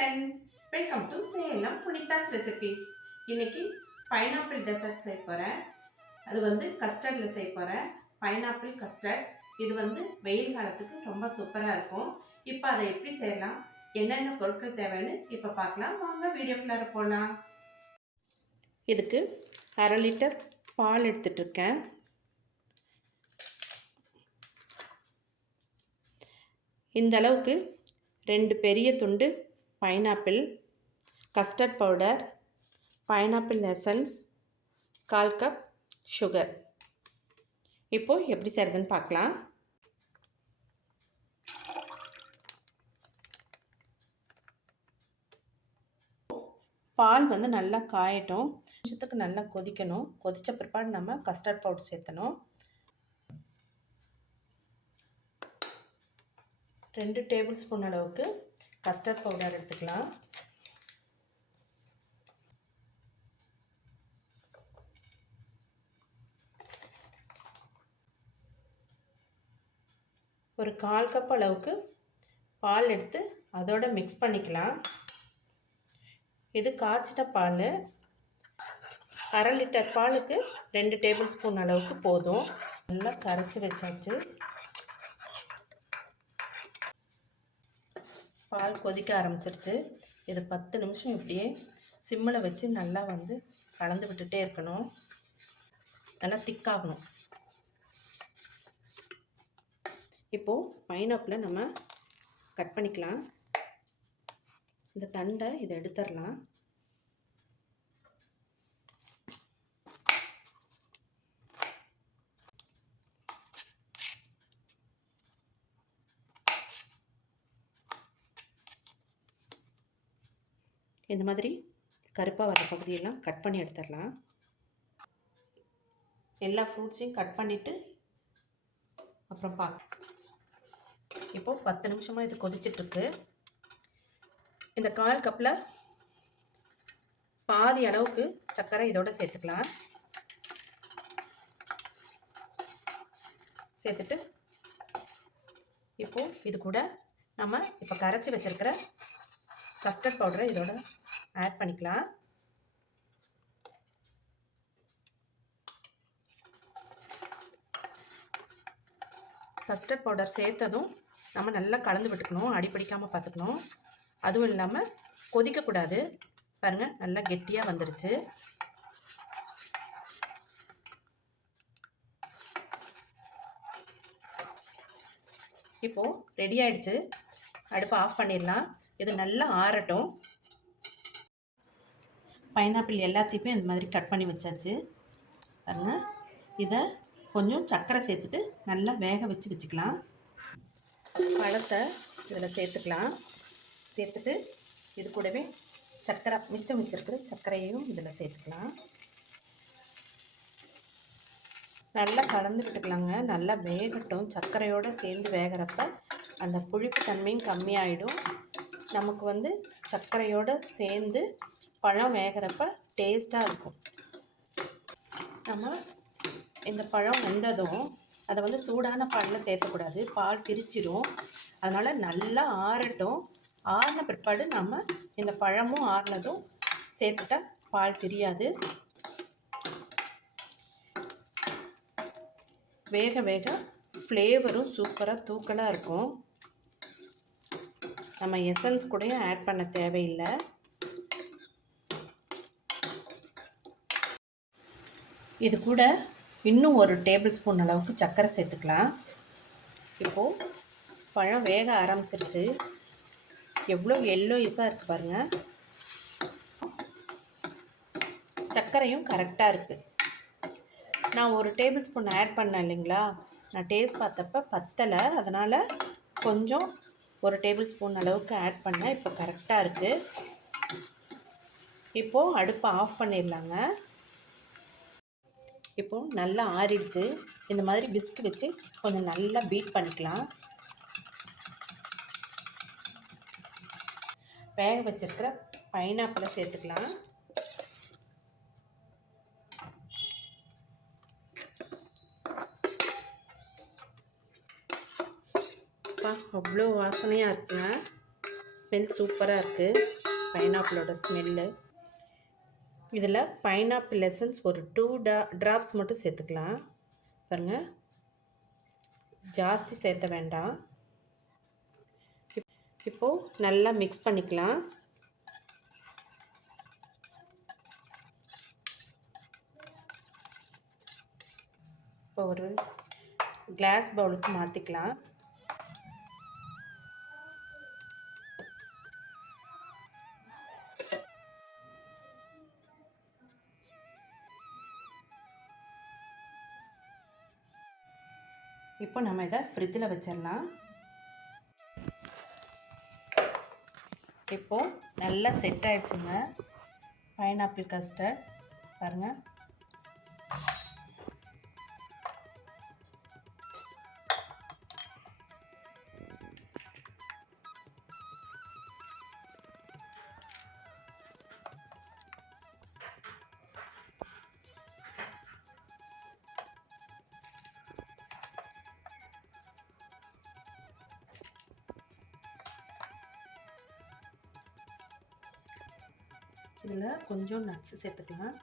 Friends welcome to Salem Punithas recipes இன்னைக்கு pineapple dessert செய்ய போகிறேன் அது வந்து கஸ்டர்டில் செய்ய போகிறேன் பைனாப்பிள் கஸ்டர்ட் இது வந்து வெயில் காலத்துக்கு ரொம்ப சூப்பராக இருக்கும். இப்போ அதை எப்படி செய்யலாம்? என்னென்ன பொருட்கள் தேவைன்னு இப்போ பார்க்கலாம். வாங்க வீடியோக்குள்ளார போகலாம் இதுக்கு அரை லிட்டர் பால் எடுத்துட்ருக்கேன் இந்த அளவுக்கு ரெண்டு பெரிய துண்டு pineapple custard powder pineapple essence கால் கப் சுகர். இப்போது எப்படி செய்கிறதுன்னு பார்க்கலாம். பால் வந்து நல்லா காயட்டும். நிமிஷத்துக்கு நல்லா கொதிக்கணும். கொதித்த பிற்பாடு நம்ம கஸ்டர்ட் பவுடர் சேர்த்தணும். ரெண்டு டேபிள் ஸ்பூன் அளவுக்கு கஸ்டர்ட் பவுடர் எடுத்துக்கலாம். ஒரு கால் கப் அளவுக்கு பால் எடுத்து அதோட மிக்ஸ் பண்ணிக்கலாம். இது காய்ச்சிட்ட பால். அரை லிட்டர் பாலுக்கு ரெண்டு டேபிள் ஸ்பூன் அளவுக்கு போதும். நல்லா கரைச்சி வச்சாச்சு. பால் கொதிக்க ஆரம்பிச்சிருச்சு. இது பத்து நிமிஷம் இப்படியே சிம்மில் வச்சு நல்லா வந்து கலந்து விட்டுட்டே இருக்கணும். நல்லா திக்காகணும் இப்போது பைனாப்பிளை நம்ம கட் பண்ணிக்கலாம். இந்த தண்டை இதை எடுத்துடலாம். இந்த மாதிரி கருப்பாக வர பகுதியெல்லாம் கட் பண்ணி எடுத்துடலாம். எல்லா ஃப்ரூட்ஸையும் கட் பண்ணிவிட்டு அப்புறம் பார்க்க இப்போது பத்து நிமிஷமாக இது கொதிச்சிட்ருக்கு. இந்த கால் கப்பில் பாதி அளவுக்கு சர்க்கரை இதோட சேர்த்துக்கலாம். சேர்த்துட்டு இப்போது இது கூட நம்ம இப்போ கரைச்சி வச்சுருக்கிற கஸ்டர்ட் பவுடரை இதோட ஆட் பண்ணிக்கலாம். கஸ்டர்ட் பவுடர் சேர்த்ததும் நம்ம நல்லா கலந்து விட்டுக்கணும் அடிப்பிடிக்காமல் பார்த்துக்கணும். அதுவும் இல்லாமல் கொதிக்கக்கூடாது. பாருங்கள் நல்லா கெட்டியாக வந்துடுச்சு இப்போது ரெடி ஆயிடுச்சு. அடுப்பை ஆஃப் பண்ணிடலாம். இது நல்லா ஆறட்டும். பைனாப்பிள் எல்லாத்தையுமே இந்த மாதிரி கட் பண்ணி வச்சாச்சு. பாருங்க. இதை கொஞ்சம் சர்க்கரை சேர்த்துட்டு நல்லா வேக வச்சு வச்சுக்கலாம். பழத்தை இதில் சேர்த்துக்கலாம். சேர்த்துட்டு இது கூடவே சர்க்கரை மிச்சம் வச்சுருக்கிற சர்க்கரையையும் இதில் சேர்த்துக்கலாம். நல்லா கலந்து விட்டுக்கலாங்க. நல்லா வேகட்டும். சர்க்கரையோடு சேர்ந்து வேகிறப்ப அந்த புளிப்பு தன்மையும் கம்மியாயிடும். நமக்கு வந்து சர்க்கரையோடு சேர்ந்து பழம் வேகிறப்ப டேஸ்ட்டாக இருக்கும். நம்ம இந்த பழம் வெந்ததும் அதை வந்து சூடான பாலில் சேர்த்தக்கூடாது பால் திரிச்சிடும் அதனால் நல்லா ஆறட்டும். ஆறின பிற்பாடு நம்ம இந்த பழமும் ஆறினதும் சேர்த்துட்டா பால் தெரியாது. வேக வேக ஃப்ளேவரும் சூப்பராக தூக்கலாக இருக்கும். நம்ம எசன்ஸ் கூடயும் ஆட் பண்ண தேவையில்லை. இது கூட இன்னும் ஒரு டேபிள் ஸ்பூன் அளவுக்கு சர்க்கரை சேர்த்துக்கலாம். இப்போது பழம் வேக ஆரம்பிச்சிருச்சு. எவ்வளோ எல்லோயிஸாக இருக்குது பாருங்கள் சர்க்கரையும் கரெக்டாக இருக்குது நான் ஒரு டேபிள் ஸ்பூன் ஆட் பண்ணேன் இல்லைங்களா? நான் டேஸ்ட் பார்த்தப்ப பத்தலை. அதனால் கொஞ்சம் ஒரு டேபிள் ஸ்பூன் அளவுக்கு ஆட் பண்ணேன். இப்போ கரெக்டாக இருக்குது இப்போது அடுப்பை ஆஃப் பண்ணிடலாங்க. இப்போது நல்லா ஆறிடுச்சு. இந்த மாதிரி பிஸ்கு வச்சு கொஞ்சம் நல்லா பீட் பண்ணிக்கலாம். வேக வச்சிருக்கிற பைனாப்பிளை சேர்த்துக்கலாம். அவ்வளோ வாசனையாக இருக்குங்க. ஸ்மெல் சூப்பராக இருக்குது பைனாப்பிளோட ஸ்மெல்லு இதில் பைனாப்பிள் எசன்ஸ் ஒரு டூ டா ட்ராப்ஸ் மட்டும் சேர்த்துக்கலாம். பாருங்கள் ஜாஸ்தி சேர்த்த வேண்டாம். இப்போது நல்லா மிக்ஸ் பண்ணிக்கலாம். இப்போ ஒரு கிளாஸ் பவுலுக்கு மாற்றிக்கலாம் இப்போ நம்ம இதை ஃப்ரிட்ஜில் வச்சிடலாம். இப்போது நல்லா செட் ஆயிடுச்சுங்க. பைனாப்பிள் கஸ்டர்ட் பாருங்கள் இதில் கொஞ்சம் நட்ஸ் சேர்த்துக்கலாம்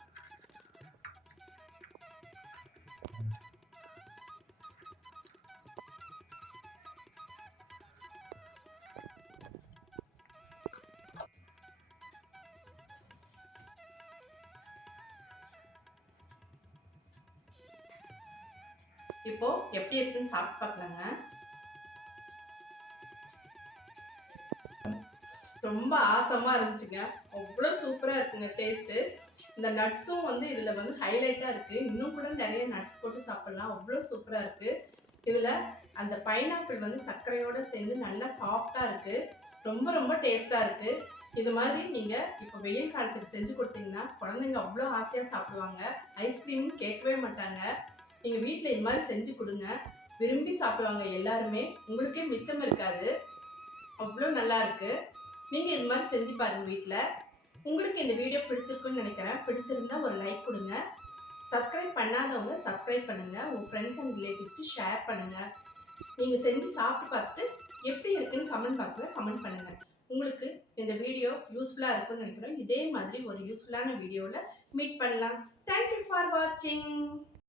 இப்போ எப்படி இருக்குன்னு சாப்பிட்டு பார்க்கலாங்க. ரொம்ப ஆசமாக இருந்துச்சுங்க. அவ்வளோ சூப்பராக இருக்குங்க டேஸ்ட்டு இந்த நட்ஸும் வந்து இதில் வந்து ஹைலைட்டாக இருக்குது இன்னும் கூட நிறைய நட்ஸ் போட்டு சாப்பிட்லாம். அவ்வளோ சூப்பராக இருக்குது இதில் அந்த பைனாப்பிள் வந்து சர்க்கரையோடு சேர்ந்து நல்லா சாஃப்டாக இருக்குது ரொம்ப ரொம்ப டேஸ்ட்டாக இருக்குது இது மாதிரி நீங்கள் இப்போ வெயில் காலத்துக்கு செஞ்சு கொடுத்தீங்கன்னா குழந்தைங்க அவ்வளோ ஆசையாக சாப்பிடுவாங்க. ஐஸ்கிரீம் கேட்கவே மாட்டாங்க. நீங்கள் வீட்டில் இது மாதிரி செஞ்சு கொடுங்க. விரும்பி சாப்பிடுவாங்க எல்லாருமே. உங்களுக்கே மிச்சம் இருக்காது. அவ்வளோ நல்லா இருக்குது நீங்கள் இது மாதிரி செஞ்சு பாருங்கள் வீட்டில் உங்களுக்கு இந்த வீடியோ பிடிச்சிருக்குன்னு நினைக்கிறேன். பிடிச்சிருந்தா ஒரு லைக் கொடுங்க. சப்ஸ்கிரைப் பண்ணாதவங்க சப்ஸ்கிரைப் பண்ணுங்கள் உங்கள் ஃப்ரெண்ட்ஸ் அண்ட் ரிலேட்டிவ்ஸ்க்கு ஷேர் பண்ணுங்கள் நீங்கள் செஞ்சு சாப்பிட்டு பார்த்துட்டு எப்படி இருக்குன்னு கமெண்ட் பாக்ஸில் கமெண்ட் பண்ணுங்கள் உங்களுக்கு இந்த வீடியோ யூஸ்ஃபுல்லாக இருக்கும்னு நினைக்கிறேன். இதே மாதிரி ஒரு யூஸ்ஃபுல்லான வீடியோவில் மீட் பண்ணலாம். தேங்க்யூ ஃபார் வாட்சிங்